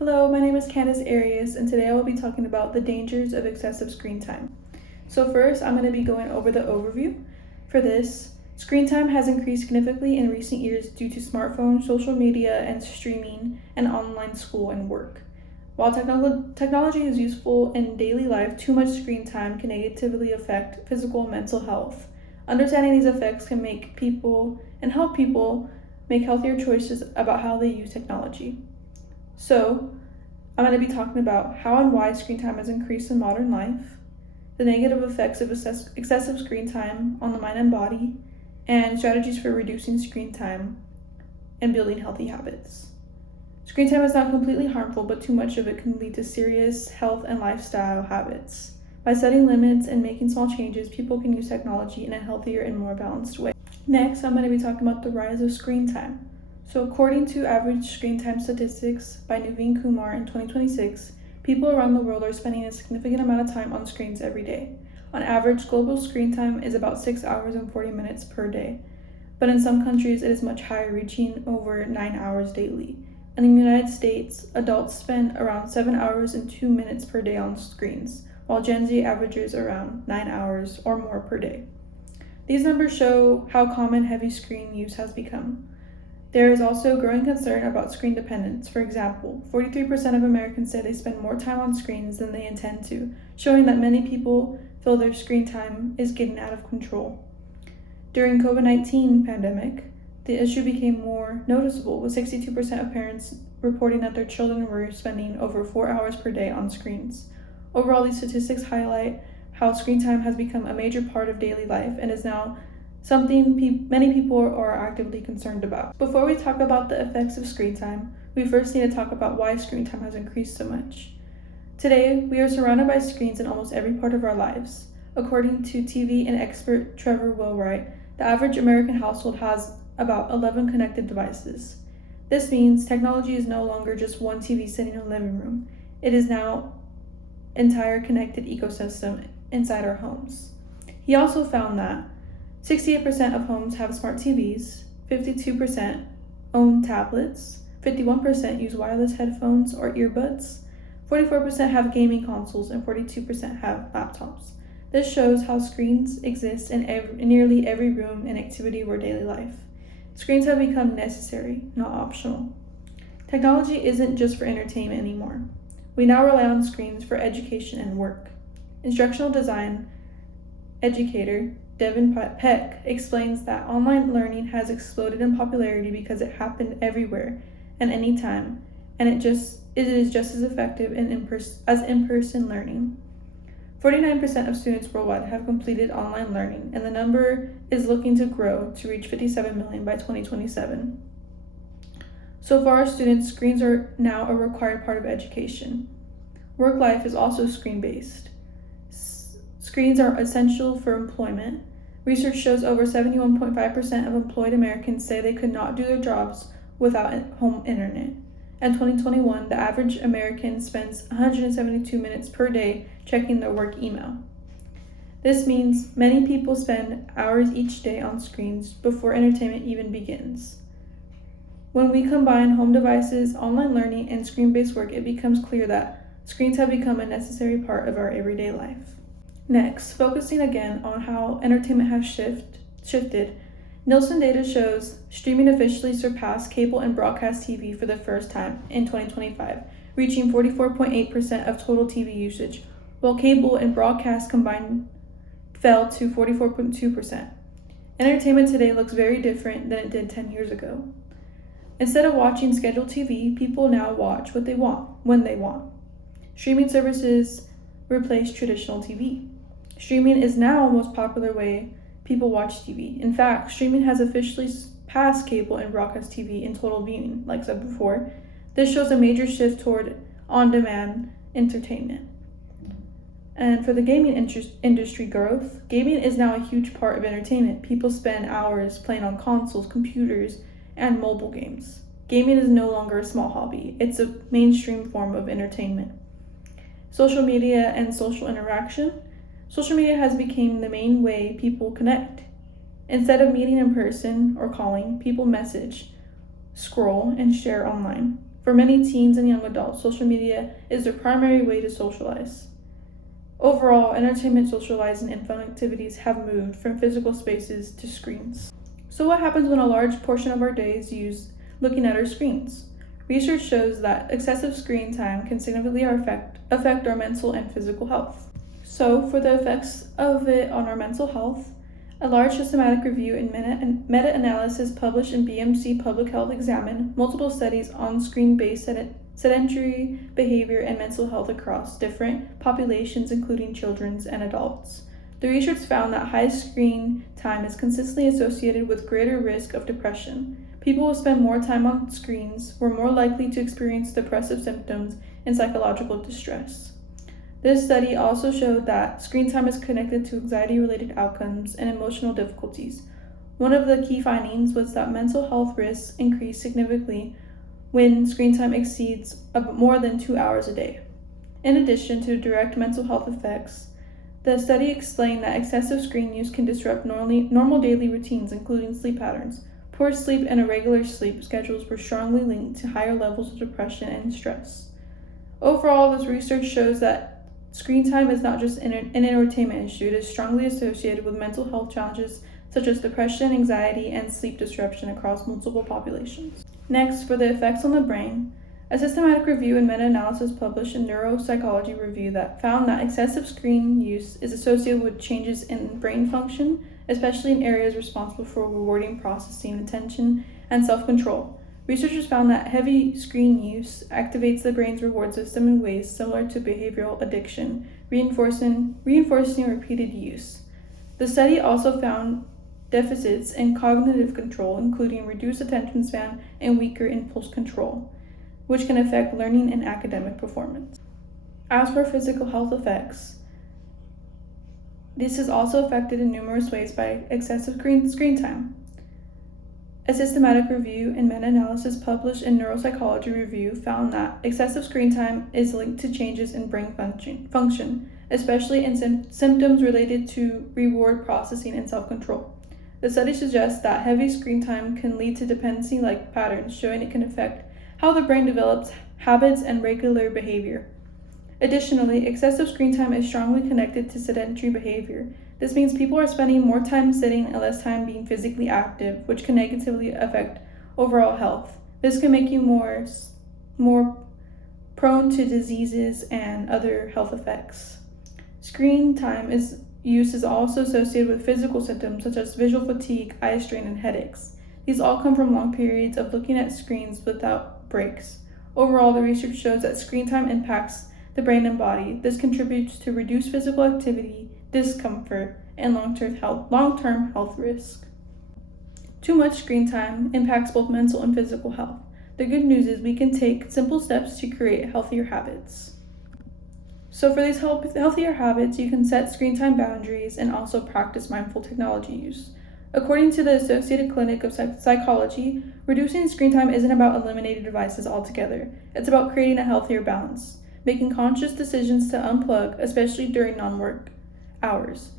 Hello, my name is Candace Arias, and today I will be talking about the dangers of excessive screen time. So first, I'm going to be going over the overview. For this, screen time has increased significantly in recent years due to smartphones, social media, and streaming, and online school and work. While technology is useful in daily life, too much screen time can negatively affect physical and mental health. Understanding these effects can help people make healthier choices about how they use technology. So, I'm going to be talking about how and why screen time has increased in modern life, the negative effects of excessive screen time on the mind and body, and strategies for reducing screen time and building healthy habits. Screen time is not completely harmful, but too much of it can lead to serious health and lifestyle habits. By setting limits and making small changes, people can use technology in a healthier and more balanced way. Next, I'm going to be talking about the rise of screen time. So according to average screen time statistics by Naveen Kumar in 2026, people around the world are spending a significant amount of time on screens every day. On average, global screen time is about 6 hours and 40 minutes per day, but in some countries it is much higher, reaching over 9 hours daily. In the United States, adults spend around 7 hours and 2 minutes per day on screens, while Gen Z averages around 9 hours or more per day. These numbers show how common heavy screen use has become. There is also growing concern about screen dependence. For example, 43% of Americans say they spend more time on screens than they intend to, showing that many people feel their screen time is getting out of control. During COVID-19 pandemic, the issue became more noticeable, with 62% of parents reporting that their children were spending over 4 hours per day on screens. Overall, these statistics highlight how screen time has become a major part of daily life and is now something many people are actively concerned about. Before we talk about the effects of screen time, we first need to talk about why screen time has increased so much. Today, we are surrounded by screens in almost every part of our lives. According to TV and expert Trevor Wheelwright, the average American household has about 11 connected devices. This means technology is no longer just one TV sitting in a living room. It is now an entire connected ecosystem inside our homes. He also found that 68% of homes have smart TVs, 52% own tablets, 51% use wireless headphones or earbuds, 44% have gaming consoles, and 42% have laptops. This shows how screens exist in nearly every room and activity of our daily life. Screens have become necessary, not optional. Technology isn't just for entertainment anymore. We now rely on screens for education and work. Instructional design educator Devin Peck explains that online learning has exploded in popularity because it happened everywhere and anytime, and it is just as effective as in-person learning. 49% of students worldwide have completed online learning, and the number is looking to grow to reach 57 million by 2027. So for our students, screens are now a required part of education. Work life is also screen-based. Screens are essential for employment. Research shows over 71.5% of employed Americans say they could not do their jobs without home internet. In 2021, the average American spends 172 minutes per day checking their work email. This means many people spend hours each day on screens before entertainment even begins. When we combine home devices, online learning, and screen-based work, it becomes clear that screens have become a necessary part of our everyday life. Next, focusing again on how entertainment has shifted, Nielsen data shows streaming officially surpassed cable and broadcast TV for the first time in 2025, reaching 44.8% of total TV usage, while cable and broadcast combined fell to 44.2%. Entertainment today looks very different than it did 10 years ago. Instead of watching scheduled TV, people now watch what they want, when they want. Streaming services replace traditional TV. Streaming is now the most popular way people watch TV. In fact, streaming has officially passed cable and broadcast TV in total viewing, like I said before. This shows a major shift toward on-demand entertainment. And for the gaming industry growth, gaming is now a huge part of entertainment. People spend hours playing on consoles, computers, and mobile games. Gaming is no longer a small hobby. It's a mainstream form of entertainment. Social media and social interaction. Social media has become the main way people connect. Instead of meeting in person or calling, people message, scroll, and share online. For many teens and young adults, social media is their primary way to socialize. Overall, entertainment, socializing, and fun activities have moved from physical spaces to screens. So what happens when a large portion of our day is used looking at our screens? Research shows that excessive screen time can significantly affect our mental and physical health. So, for the effects of it on our mental health, a large systematic review and meta-analysis published in BMC Public Health examined multiple studies on screen-based sedentary behavior and mental health across different populations, including children and adults. The research found that high screen time is consistently associated with greater risk of depression. People who spend more time on screens were more likely to experience depressive symptoms and psychological distress. This study also showed that screen time is connected to anxiety-related outcomes and emotional difficulties. One of the key findings was that mental health risks increase significantly when screen time exceeds more than 2 hours a day. In addition to direct mental health effects, the study explained that excessive screen use can disrupt normal daily routines, including sleep patterns. Poor sleep and irregular sleep schedules were strongly linked to higher levels of depression and stress. Overall, this research shows that screen time is not just an entertainment issue. It is strongly associated with mental health challenges such as depression, anxiety, and sleep disruption across multiple populations. Next, for the effects on the brain, a systematic review and meta-analysis published in Neuropsychology Review that found that excessive screen use is associated with changes in brain function, especially in areas responsible for rewarding processing, attention, and self-control. Researchers found that heavy screen use activates the brain's reward system in ways similar to behavioral addiction, reinforcing repeated use. The study also found deficits in cognitive control, including reduced attention span and weaker impulse control, which can affect learning and academic performance. As for physical health effects, this is also affected in numerous ways by excessive screen time. A systematic review and meta-analysis published in Neuropsychology Review found that excessive screen time is linked to changes in brain function, especially in symptoms related to reward processing and self-control. The study suggests that heavy screen time can lead to dependency-like patterns, showing it can affect how the brain develops habits and regular behavior. Additionally, excessive screen time is strongly connected to sedentary behavior. This means people are spending more time sitting and less time being physically active, which can negatively affect overall health. This can make you more prone to diseases and other health effects. Screen time use is also associated with physical symptoms such as visual fatigue, eye strain, and headaches. These all come from long periods of looking at screens without breaks. Overall, the research shows that screen time impacts the brain and body. This contributes to reduced physical activity, discomfort, and long-term health risk. Too much screen time impacts both mental and physical health. The good news is we can take simple steps to create healthier habits. So for these healthier habits, you can set screen time boundaries and also practice mindful technology use. According to the Associated Clinic of Psychology, reducing screen time isn't about eliminating devices altogether. It's about creating a healthier balance, making conscious decisions to unplug, especially during non-work hours.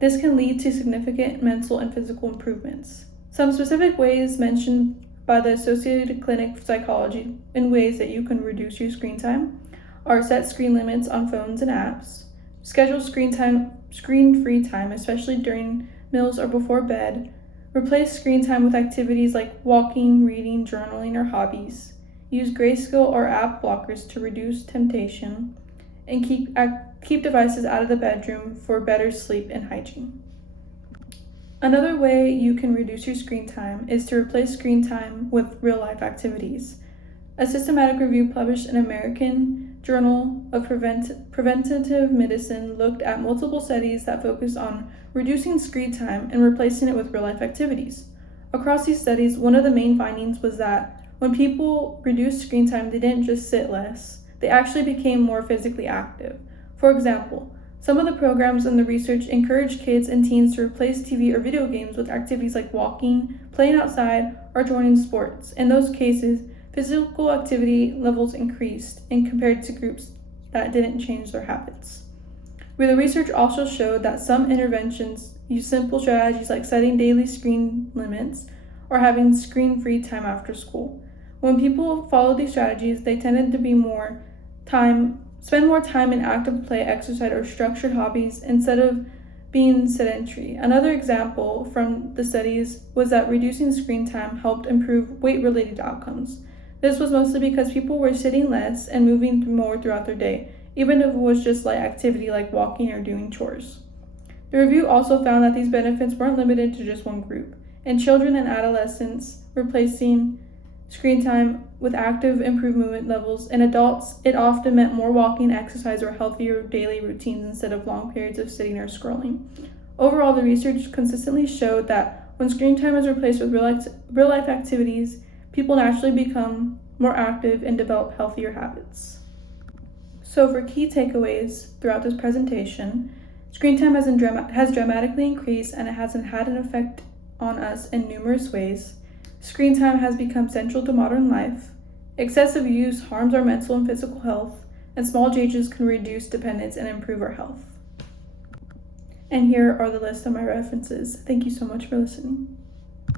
This can lead to significant mental and physical improvements. Some specific ways mentioned by the Associated Clinic of Psychology in ways that you can reduce your screen time are set screen limits on phones and apps, schedule screen-free time, especially during meals or before bed, replace screen time with activities like walking, reading, journaling, or hobbies, use grayscale or app blockers to reduce temptation, and keep devices out of the bedroom for better sleep and hygiene. Another way you can reduce your screen time is to replace screen time with real-life activities. A systematic review published in American Journal of Preventive Medicine looked at multiple studies that focused on reducing screen time and replacing it with real-life activities. Across these studies, one of the main findings was that when people reduced screen time, they didn't just sit less, they actually became more physically active. For example, some of the programs in the research encourage kids and teens to replace TV or video games with activities like walking, playing outside, or joining sports. In those cases, physical activity levels increased and compared to groups that didn't change their habits. Where the research also showed that some interventions use simple strategies like setting daily screen limits or having screen-free time after school, When people followed these strategies, they tended to spend more time in active play, exercise, or structured hobbies instead of being sedentary. Another example from the studies was that reducing screen time helped improve weight-related outcomes. This was mostly because people were sitting less and moving more throughout their day, even if it was just light activity like walking or doing chores. The review also found that these benefits weren't limited to just one group. In children and adolescents, replacing screen time with active improved movement levels. In adults, it often meant more walking, exercise, or healthier daily routines instead of long periods of sitting or scrolling. Overall, the research consistently showed that when screen time is replaced with real life activities, people naturally become more active and develop healthier habits. So for key takeaways throughout this presentation, screen time has dramatically increased and it has had an effect on us in numerous ways. Screen time has become central to modern life. Excessive use harms our mental and physical health, and small changes can reduce dependence and improve our health. And here are the list of my references. Thank you so much for listening.